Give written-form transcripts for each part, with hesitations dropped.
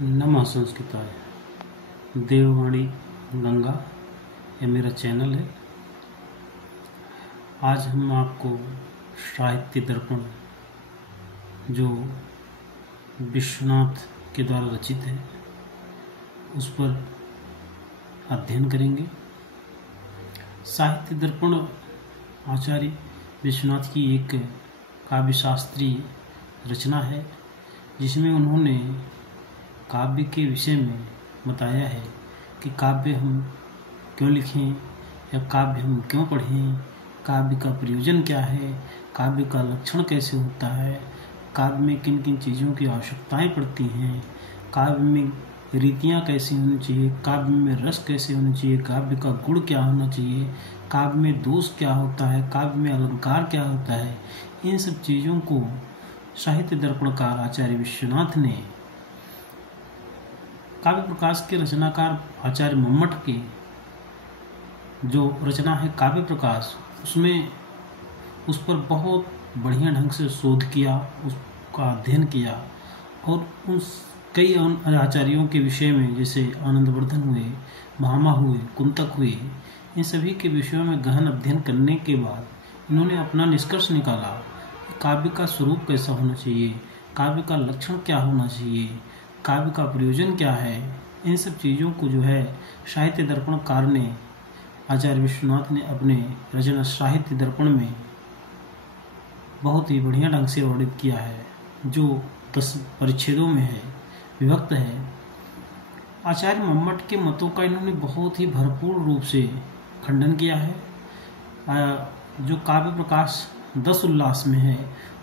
नमः संस्कृताय। देववाणी गंगा ये मेरा चैनल है। आज हम आपको साहित्य दर्पण जो विश्वनाथ के द्वारा रचित है उस पर अध्ययन करेंगे। साहित्य दर्पण आचार्य विश्वनाथ की एक काव्य शास्त्रीय रचना है जिसमें उन्होंने काव्य के विषय में बताया है कि काव्य हम क्यों लिखें या काव्य हम क्यों पढ़ें, काव्य का प्रयोजन क्या है, काव्य का लक्षण कैसे होता है, काव्य में किन किन चीज़ों की आवश्यकताएं पड़ती हैं, काव्य में रीतियाँ कैसी होनी चाहिए, काव्य में रस कैसे होना चाहिए, काव्य का गुण क्या होना चाहिए, काव्य में दोष क्या होता है, काव्य में अलंकार क्या होता है। इन सब चीज़ों को साहित्य दर्पणकार आचार्य विश्वनाथ ने काव्य प्रकाश के रचनाकार आचार्य मम्मट के जो रचना है काव्य प्रकाश, उसमें उस पर बहुत बढ़िया ढंग से शोध किया, उसका अध्ययन किया और उस कई आचार्यों के विषय में जैसे आनंदवर्धन हुए, भामा हुए, कुंतक हुए, इन सभी के विषयों में गहन अध्ययन करने के बाद इन्होंने अपना निष्कर्ष निकाला कि काव्य का स्वरूप कैसा होना चाहिए, काव्य का लक्षण क्या होना चाहिए, काव्य का प्रयोजन क्या है। इन सब चीज़ों को जो है साहित्य दर्पणकार ने आचार्य विश्वनाथ ने अपने रचना साहित्य दर्पण में बहुत ही बढ़िया ढंग से वर्णित किया है, जो 10 परिच्छेदों में है, विभक्त है। आचार्य मम्मट के मतों का इन्होंने बहुत ही भरपूर रूप से खंडन किया है। जो काव्य प्रकाश 10 उल्लास में है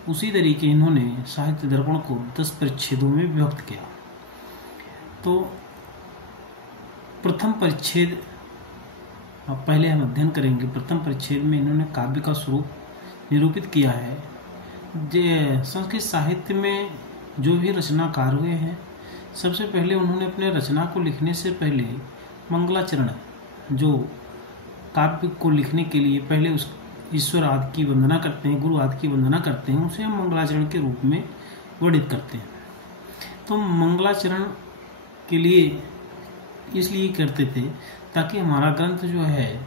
उसी तरीके इन्होंने साहित्य दर्पण को 10 परिच्छेदों में विभक्त किया। तो प्रथम परिच्छेद पहले हम अध्ययन करेंगे। प्रथम परिच्छेद में इन्होंने काव्य का स्वरूप निरूपित किया है। संस्कृत साहित्य में जो भी रचनाकार हुए हैं, सबसे पहले उन्होंने अपने रचना को लिखने से पहले मंगलाचरण, जो काव्य को लिखने के लिए पहले उस ईश्वर आदि की वंदना करते हैं, गुरु आदि की वंदना करते हैं, उसे हम मंगलाचरण के रूप में वर्णित करते हैं। तो मंगलाचरण के लिए इसलिए करते थे ताकि हमारा ग्रंथ जो है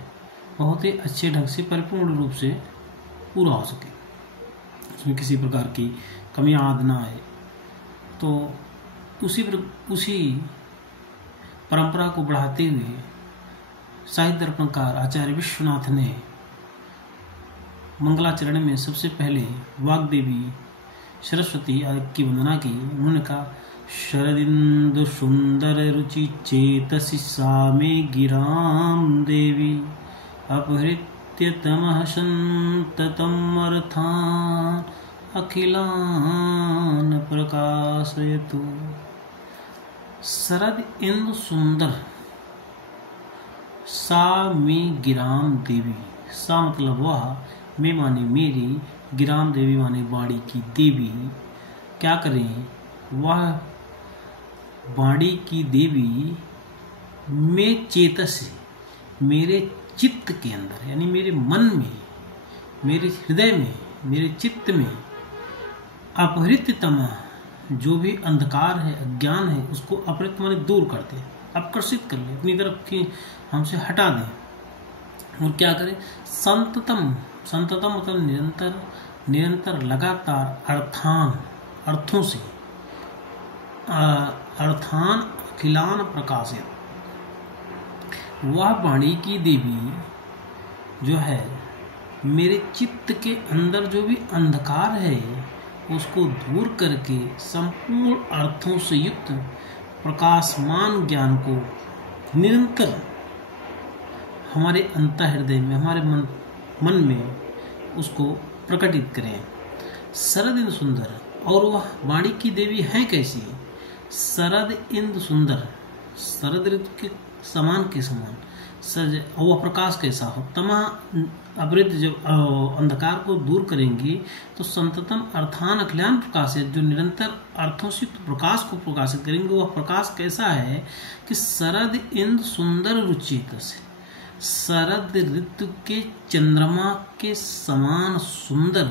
बहुत ही अच्छे ढंग से परिपूर्ण रूप से पूरा हो सके, उसमें किसी प्रकार की कमियां आदि ना आए। तो उसी परंपरा को बढ़ाते हुए साहित्य दर्पणकार आचार्य विश्वनाथ ने मंगलाचरण में सबसे पहले वाग्देवी सरस्वती आदि की वंदना की। उन्होंने कहा, शरदिंदु सुंदर रुचि चेतसि सा मे गिरां देवी अपहृत्य तमः संततम् अर्थान् अखिलान् प्रकाशयतु। शरद इंदु सुंदर सा मे गिरां देवी, सा मतलब वह, मैं माने मेरी, गिराम देवी माने बाड़ी की देवी। क्या करें, वह बाड़ी की देवी में चेतस, मेरे चित्त के अंदर यानी मेरे मन में, मेरे हृदय में, मेरे चित्त में अपहृत तमा, जो भी अंधकार है, अज्ञान है, उसको अपहृत माने दूर कर दे, आकर्षित कर ले, अपनी तरफ की हमसे हटा दें। और क्या करें, संततम, संततम मतलब निरंतर, निरंतर लगातार, अर्थान, अर्थों से, अर्थान अखिलान प्रकाशित, वह वाणी की देवी जो है मेरे चित्त के अंदर जो भी अंधकार है उसको दूर करके संपूर्ण अर्थों से युक्त प्रकाशमान ज्ञान को निरंतर हमारे अंतःहृदय में, हमारे मन में उसको प्रकटित करें। शरद इंदु सुंदर, और वह वाणी की देवी है कैसी, शरद इंदु सुंदर, शरद ऋतु के समान के समान, वह प्रकाश कैसा हो, तमः अपहृत, जब अंधकार को दूर करेंगे तो संततम अर्थान अखिलान प्रकाशित, जो निरंतर अर्थों से युक्त प्रकाश को प्रकाशित करेंगे, वह प्रकाश कैसा है कि शरद इंदु सुंदर रुचित से, शरद ऋतु के चंद्रमा के समान सुंदर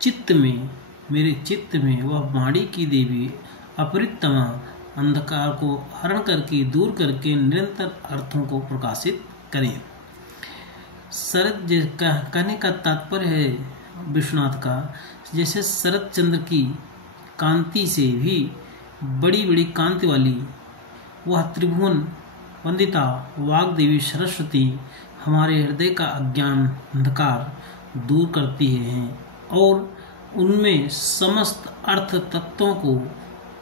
चित्त में, मेरे चित्त में वह वाणी की देवी अपहृतमा अंधकार को हरण करके दूर करके निरंतर अर्थों को प्रकाशित करें। शरद कहने का तात्पर्य है विश्वनाथ का, जैसे शरद चंद्र की कांति से भी बड़ी बड़ी कांति वाली वह त्रिभुवन वंदिता वाग्देवी सरस्वती हमारे हृदय का अज्ञान अंधकार दूर करती है और उनमें समस्त अर्थ तत्वों को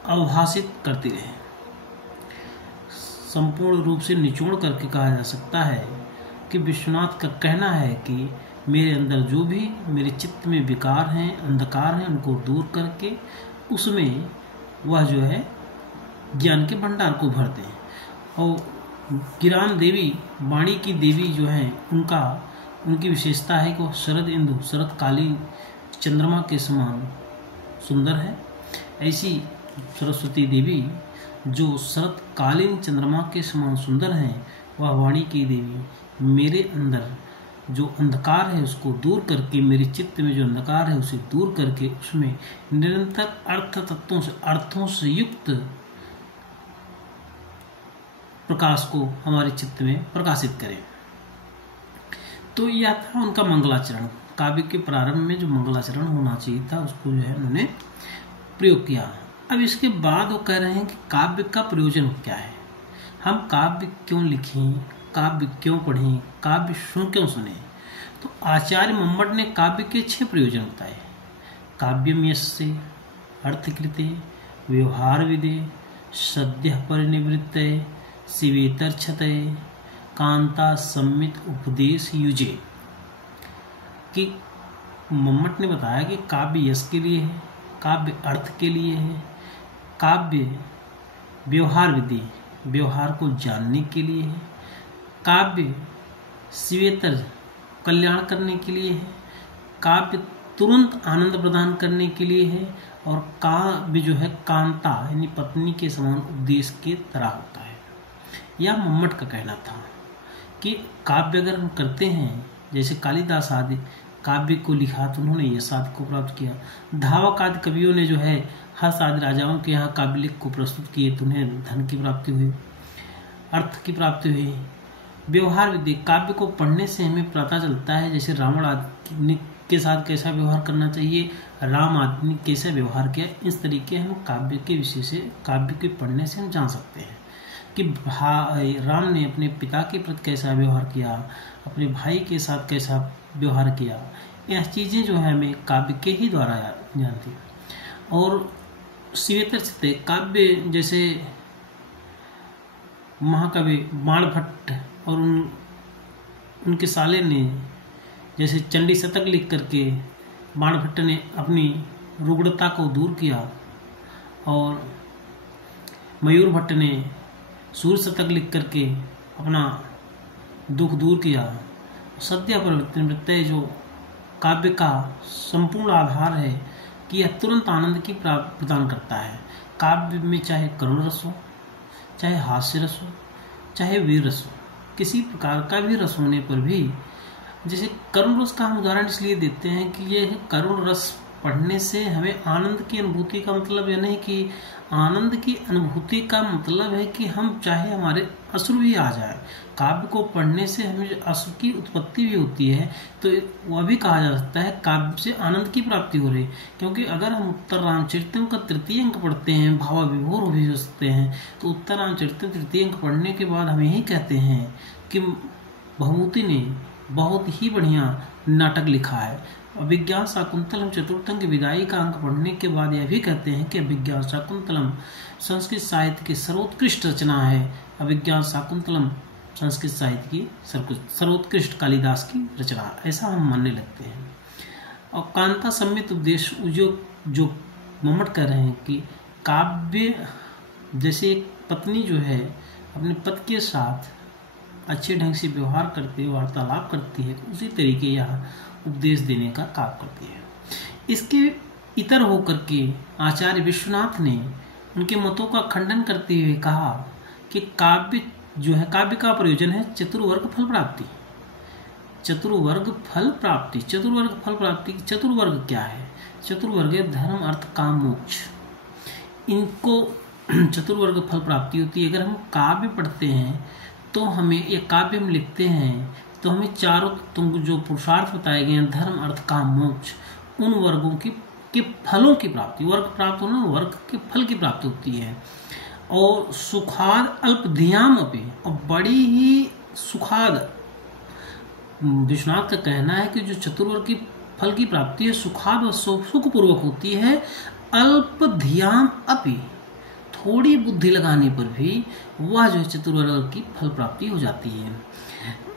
अवभाषित करती रहे। संपूर्ण रूप से निचोड़ करके कहा जा सकता है कि विश्वनाथ का कहना है कि मेरे अंदर जो भी मेरे चित्त में विकार हैं, अंधकार हैं, उनको दूर करके उसमें वह जो है ज्ञान के भंडार को भर दें। और गिरान देवी वाणी की देवी जो है उनकी विशेषता है कि वह शरद इंदु शरदकालीन चंद्रमा के समान सुंदर है। ऐसी सरस्वती देवी जो शरदकालीन चंद्रमा के समान सुंदर हैं, वह वाणी की देवी मेरे अंदर जो अंधकार है उसको दूर करके, मेरे चित्त में जो अंधकार है उसे दूर करके उसमें निरंतर अर्थों से युक्त प्रकाश को हमारे चित्त में प्रकाशित करें। तो यह था उनका मंगलाचरण। काव्य के प्रारंभ में जो मंगलाचरण होना चाहिए था उसको जो है उन्होंने प्रयोग किया। अब इसके बाद वो कह रहे हैं कि काव्य का प्रयोजन क्या है, हम काव्य क्यों लिखें, काव्य क्यों पढ़ें, काव्य क्यों सुने। तो आचार्य मम्मट ने काव्य के 6 प्रयोजन बताए। काव्यम यस्य अर्थकृते व्यवहार विदे सद्य परिनिवृत्ते शिवेतर्क्षते कांता सम्मित उपदेश युजे। कि मम्मट ने बताया कि काव्य यश के लिए है, काव्य अर्थ के लिए है, काव्य व्यवहार विधि व्यवहार को जानने के लिए है, काव्य शिवेतर कल्याण करने के लिए है, काव्य तुरंत आनंद प्रदान करने के लिए है, और काव्य जो है कांता यानी पत्नी के समान उपदेश के तरह होता है। यह मम्मट का कहना था कि काव्य अगर हम करते हैं, जैसे कालिदास आदि काव्य को लिखा तो उन्होंने यश आदि को प्राप्त किया। धावक आदि कवियों ने जो है हर्ष आदि राजाओं के यहाँ काव्य लिख को प्रस्तुत किए तो उन्हें धन की प्राप्ति हुई, अर्थ की प्राप्ति हुई। व्यवहार विधि काव्य को पढ़ने से हमें पता चलता है जैसे रावण आदि के साथ कैसा व्यवहार करना चाहिए, राम आदि ने कैसा व्यवहार किया। इस तरीके हम काव्य के विषय से काव्य के पढ़ने से हम जान सकते हैं कि राम ने अपने पिता के प्रति कैसा व्यवहार किया, अपने भाई के साथ कैसा व्यवहार किया। यह चीज़ें जो है हमें काव्य के ही द्वारा जानती हैं। और शिवेतर से काव्य जैसे महाकवि बाणभट्ट और उनके साले ने जैसे चंडी शतक लिख करके बाणभट्ट ने अपनी रुग्णता को दूर किया, और मयूर भट्ट ने सूर्य शतक लिख करके अपना दुख दूर किया। सद्य परिनिवृत्ते जो काव्य का संपूर्ण आधार है कि यह तुरंत आनंद की प्रदान करता है। काव्य में चाहे करुण रस हो, चाहे हास्य रस हो, चाहे वीर रस हो, किसी प्रकार का भी रस होने पर भी, जैसे करुण रस का हम उदाहरण इसलिए देते हैं कि ये करुण रस पढ़ने से हमें आनंद की अनुभूति का मतलब यह नहीं कि आनंद की अनुभूति का मतलब है कि हम चाहे हमारे अश्रु भी आ जाए। काव्य को पढ़ने से हमें अश्रु की उत्पत्ति भी होती है, तो वह भी कहा जा सकता है काव्य से आनंद की प्राप्ति हो रही। क्योंकि अगर हम उत्तर रामचरितम का 3य अंक पढ़ते हैं, भावाविभोर भी हो सकते हैं, तो उत्तर रामचरितम 3य अंक पढ़ने के बाद हम यही कहते हैं कि भवभूति ने बहुत ही बढ़िया नाटक लिखा है। अभिज्ञान शाकुंतलम चतुर्थंग विदाई का अंक पढ़ने के बाद यह भी कहते हैं कि अभिज्ञान शाकुंतलम संस्कृत साहित्य की सर्वोत्कृष्ट रचना है। अभिज्ञान शाकुंतलम संस्कृत साहित्य की सर्वोत्कृष्ट कालिदास की रचना, ऐसा हम मानने लगते हैं। और कांता सम्मित उपदेश जो मम्मट कह रहे हैं कि काव्य जैसे एक पत्नी जो है अपने पति के साथ अच्छे ढंग से व्यवहार करती है, वार्तालाप करती है, उसी तरीके यह उपदेश देने का काम करती है। इसके इतर होकर के आचार्य विश्वनाथ ने उनके मतों का खंडन करते हुए कहा कि काव्य जो है, काव्य का प्रयोजन है चतुर्वर्ग फल प्राप्ति। चतुर्वर्ग फल प्राप्ति, चतुर्वर्ग फल प्राप्ति। चतुर्वर्ग क्या है? चतुर्वर्ग धर्म अर्थ काम मोक्ष। इनको चतुर्वर्ग फल प्राप्ति होती है। अगर हम काव्य पढ़ते हैं तो हमें, या काव्य हम लिखते हैं तो हमें चारों तत्वों जो पुरुषार्थ बताए गए हैं, धर्म अर्थ काम मोक्ष, उन वर्गों की के फलों की प्राप्ति, वर्ग प्राप्त होना, वर्ग के फल की प्राप्ति होती है। और सुखाद अल्पधियाम अपि, और बड़ी ही सुखाद, विश्वनाथ का कहना है कि जो चतुर्वर्ग की फल की प्राप्ति है सुखाद व सुखपूर्वक होती है। अल्पधियाम अपि, थोड़ी बुद्धि लगाने पर भी वह जो है चतुर्वर्ग की फल प्राप्ति हो जाती है।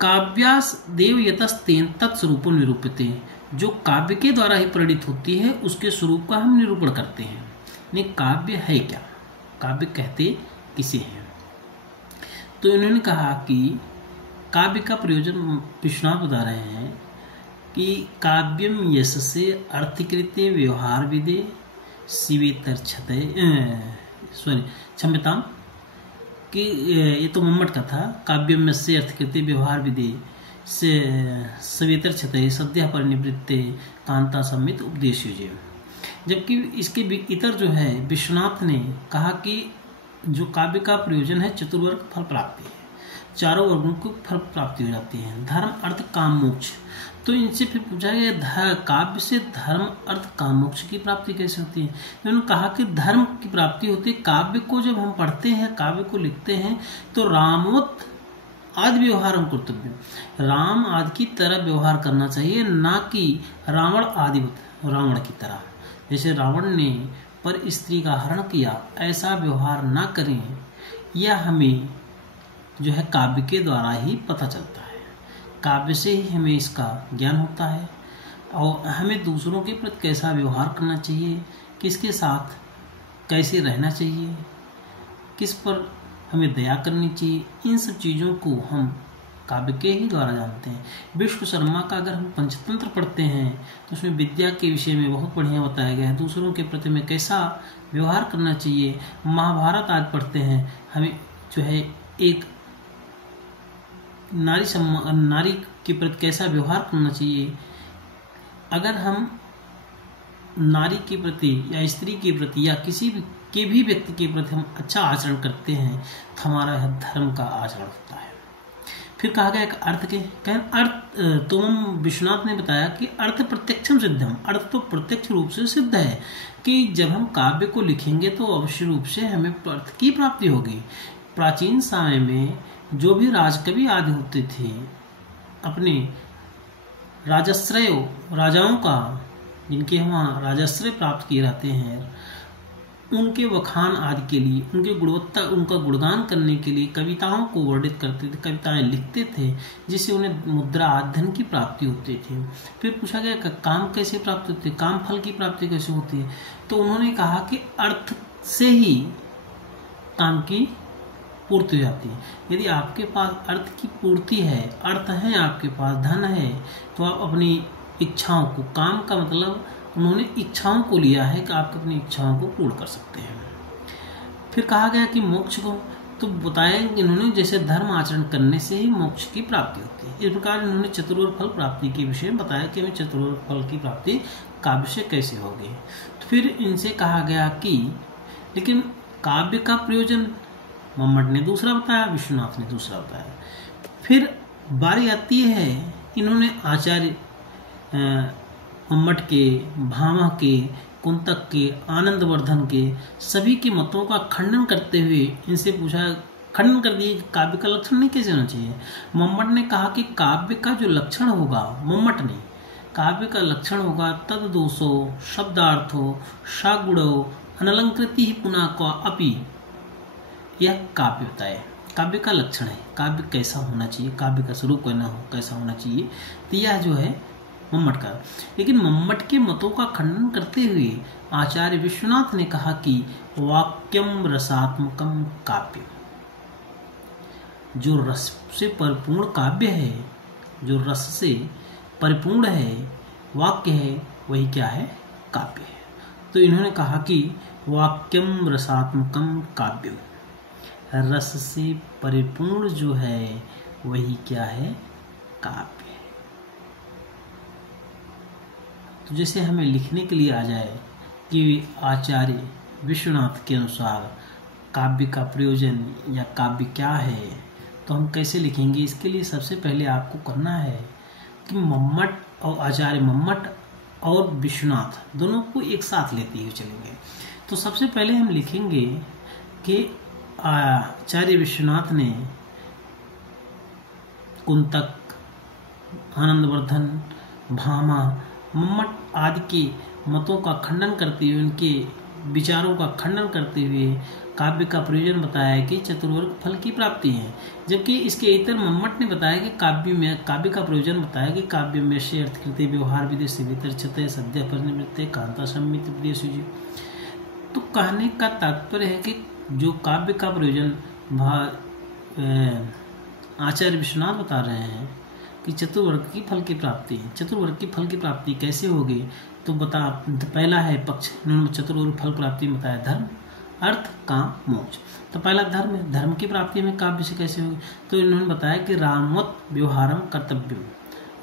काव्यास देव यतस्तेन तत्स्वरूपों निरूपते, जो काव्य के द्वारा ही प्रेरित होती है उसके स्वरूप का हम निरूपण करते हैं। नहीं, काव्य है क्या, काव्य कहते किसे हैं? तो इन्होंने कहा कि काव्य का प्रयोजन विश्वनाथ बता रहे हैं कि काव्यम यशसे अर्थकृत्य व्यवहार विदे शिवेतर क्षते, सॉरी क्षम्यताम, कि ये तो मम्मट का था। काव्यम यशसे अर्थकृत्य व्यवहार विदे से सवेतर क्षते सद्य परिनिवृत्ते कांता समित उपदेश युजे। जबकि इसके इतर जो है विश्वनाथ ने कहा कि जो काव्य का प्रयोजन है चतुर्वर्ग फल प्राप्ति है, चारों वर्गों को फल प्राप्ति हो जाती है, धर्म अर्थ काम मोक्ष। तो इनसे फिर पूछा गया काव्य से धर्म अर्थ काम मोक्ष की प्राप्ति कैसे होती है? तो उन्होंने कहा कि धर्म की प्राप्ति होती है, काव्य को जब हम पढ़ते हैं, काव्य को लिखते हैं तो रामवत आदि व्यवहार हम कर्तव्य, राम आदि की तरह व्यवहार करना चाहिए, ना कि रावण आदि रावण की तरह। जैसे रावण ने पर स्त्री का हरण किया, ऐसा व्यवहार ना करें। यह हमें जो है काव्य के द्वारा ही पता चलता है, काव्य से ही हमें इसका ज्ञान होता है। और हमें दूसरों के प्रति कैसा व्यवहार करना चाहिए, किसके साथ कैसे रहना चाहिए, किस पर हमें दया करनी चाहिए, इन सब चीज़ों को हम काव्य के ही द्वारा जानते हैं। विश्व शर्मा का अगर हम पंचतंत्र पढ़ते हैं तो उसमें विद्या के विषय में बहुत बढ़िया बताया गया है, दूसरों के प्रति में कैसा व्यवहार करना चाहिए। महाभारत आज पढ़ते हैं, हमें जो है एक नारी के प्रति कैसा व्यवहार करना चाहिए। अगर हम नारी के प्रति या स्त्री के प्रति या किसी भी व्यक्ति के प्रति हम अच्छा आचरण करते हैं तो हमारा यह धर्म का आचरण होता है। फिर कहा गया एक अर्थ के अर्थ, तो विश्वनाथ ने बताया कि अर्थ प्रत्यक्षम सिद्धम, अर्थ तो प्रत्यक्ष रूप से सिद्ध है कि जब हम काव्य को लिखेंगे तो अवश्य रूप से हमें अर्थ की प्राप्ति होगी। प्राचीन समय में जो भी राजकवि आदि होते थे, अपने राजाश्रय राजाओं का, जिनके वहाँ राजाश्रय प्राप्त किए रहते हैं, उनके वखान आदि के लिए, उनके गुणवत्ता, उनका गुणगान करने के लिए कविताओं को वर्णित करते थे, कविताएं लिखते थे, जिससे उन्हें मुद्रा धन की प्राप्ति होती थी। फिर पूछा गया कि काम कैसे प्राप्त होती है, काम फल की प्राप्ति कैसे होती है? तो उन्होंने कहा कि अर्थ से ही काम की पूर्ति हो जाती है। यदि आपके पास अर्थ की पूर्ति है, अर्थ है आपके पास, धन है, तो आप अपनी इच्छाओं को, काम का मतलब उन्होंने इच्छाओं को लिया है कि आप अपनी इच्छाओं को पूर्ण कर सकते हैं। फिर कहा गया कि मोक्ष को तो बताया इन्होंने, जैसे धर्म आचरण करने से ही मोक्ष की प्राप्ति होती है। इस प्रकार इन्होंने चतुर्वर्ग फल प्राप्ति के विषय में बताया कि हमें चतुर्वर्ग फल की प्राप्ति काव्य से कैसे होगी। तो फिर इनसे कहा गया कि लेकिन काव्य का प्रयोजन मम्मट ने दूसरा बताया, विश्वनाथ ने दूसरा बताया। फिर बारी आती है, इन्होंने आचार्य मम्मट के, भामा के, कुंतक के, आनंदवर्धन के सभी के मतों का खंडन करते हुए इनसे पूछा, खंडन कर दिए काव्य का लक्षण नहीं कैसे होना चाहिए। मम्मट ने कहा कि काव्य का जो लक्षण होगा, मम्मट ने काव्य का लक्षण होगा तद दोषो शब्दार्थो शागुणो अनलंकृति ही पुनः का अपि, यह काव्य बताए, काव्य का लक्षण है, काव्य कैसा होना चाहिए, काव्य का स्वरूप कैसा होना चाहिए। तो यह जो है मम्मट का। लेकिन मम्मट के मतों का खंडन करते हुए आचार्य विश्वनाथ ने कहा कि वाक्यम रसात्मकम काव्य, जो रस से परिपूर्ण काव्य है, जो रस से परिपूर्ण है, वाक्य है, वही क्या है, काव्य है। तो इन्होंने कहा कि वाक्यम रसात्मकम काव्यम, रस से परिपूर्ण जो है वही क्या है, काव्य। तो जैसे हमें लिखने के लिए आ जाए कि आचार्य विश्वनाथ के अनुसार काव्य का प्रयोजन या काव्य क्या है, तो हम कैसे लिखेंगे। इसके लिए सबसे पहले आपको करना है कि मम्मट और आचार्य मम्मट और विश्वनाथ दोनों को एक साथ लेते हुए चलेंगे। तो सबसे पहले हम लिखेंगे कि आचार्य विश्वनाथ ने कुंतक, आनंदवर्धन, भामा, मम्मट आदि के मतों का खंडन करते हुए, उनके विचारों का खंडन करते हुए काव्य का प्रयोजन बताया कि चतुर्वर्ग फल की प्राप्ति है। जबकि इसके इतर मम्मट ने बताया कि काव्य का प्रयोजन बताया कि काव्य में से अर्थकृति व्यवहार विदेश से वितरक्षते सद्य परिनिवृत्ते कांता सम्मित विदेश। तो कहने का तात्पर्य है कि जो काव्य का प्रयोजन आचार्य विश्वनाथ बता रहे हैं कि चतुर्वर्ग की फल की प्राप्ति है। चतुर्वर्ग की फल की प्राप्ति कैसे होगी, तो पहला है पक्ष, इन्होंने चतुर्वर्ग फल प्राप्ति बताया धर्म, अर्थ, काम, मोक्ष। तो पहला धर्म है, धर्म की प्राप्ति में काव्य से कैसे होगी, तो इन्होंने बताया कि रामवत व्यवहारम कर्तव्यम,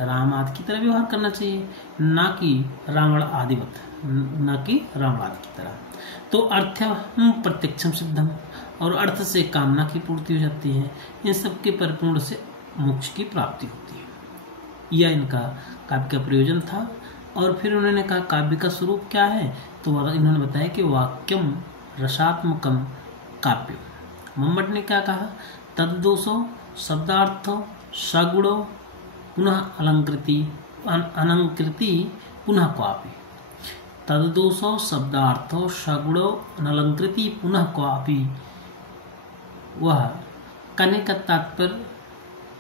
राम आदि की तरह व्यवहार करना चाहिए, ना कि रावण आदिवत, न कि रावण आदि की तरह। तो अर्थम प्रत्यक्षम सिद्धम, और अर्थ से कामना की पूर्ति हो जाती है। इन सब के परिपूर्ण से मोक्ष की प्राप्ति होती है। यह इनका काव्य का प्रयोजन था। और फिर उन्होंने कहा काव्य का स्वरूप क्या है, तो इन्होंने बताया कि वाक्यम रसात्मकम काव्य। मम्मट ने क्या कहा, तद्दोषो शब्दार्थो सगुणो पुनः अनंकृति पुनः क्वापि। तद्दोषो शब्दार्थो सगुणो अनलंकृति पुनः क्वापि। वह कहने का तात्पर्य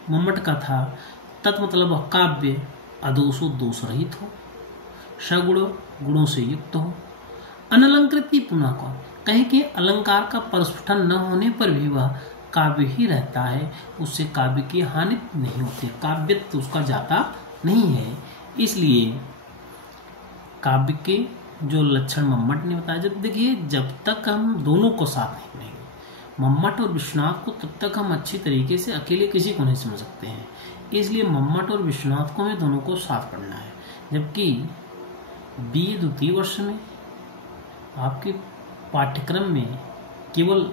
मम्मट का था, तत्मतलब काव्य अदोषो दोष रहित हो, सगुणो गुणों से युक्त हो, अनलंकृति पुनः को, कहीं के अलंकार का प्रस्फुटन न होने पर भी वह काव्य ही रहता है, उससे काव्य की हानि नहीं होती, काव्य तो उसका जाता नहीं है। इसलिए काव्य के जो लक्षण मम्मट ने बताया, जब देखिए जब तक हम दोनों को साथ नहीं पढ़ेंगे, मम्मट और विश्वनाथ को, तब तक हम अच्छी तरीके से अकेले किसी को नहीं समझ सकते हैं। इसलिए मम्मट और विश्वनाथ को हमें दोनों को साथ पढ़ना है। जबकि BA द्वितीय वर्ष में आपके पाठ्यक्रम में केवल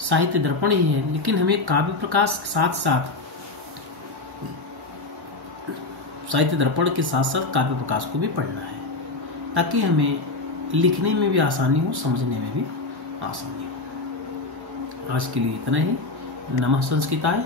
साहित्य दर्पण ही है, लेकिन हमें काव्य प्रकाश के साथ साथ साहित्य दर्पण के साथ साथ काव्य प्रकाश को भी पढ़ना है, ताकि हमें लिखने में भी आसानी हो, समझने में भी आसानी हो। आज के लिए इतना ही। नमः संस्कृताय।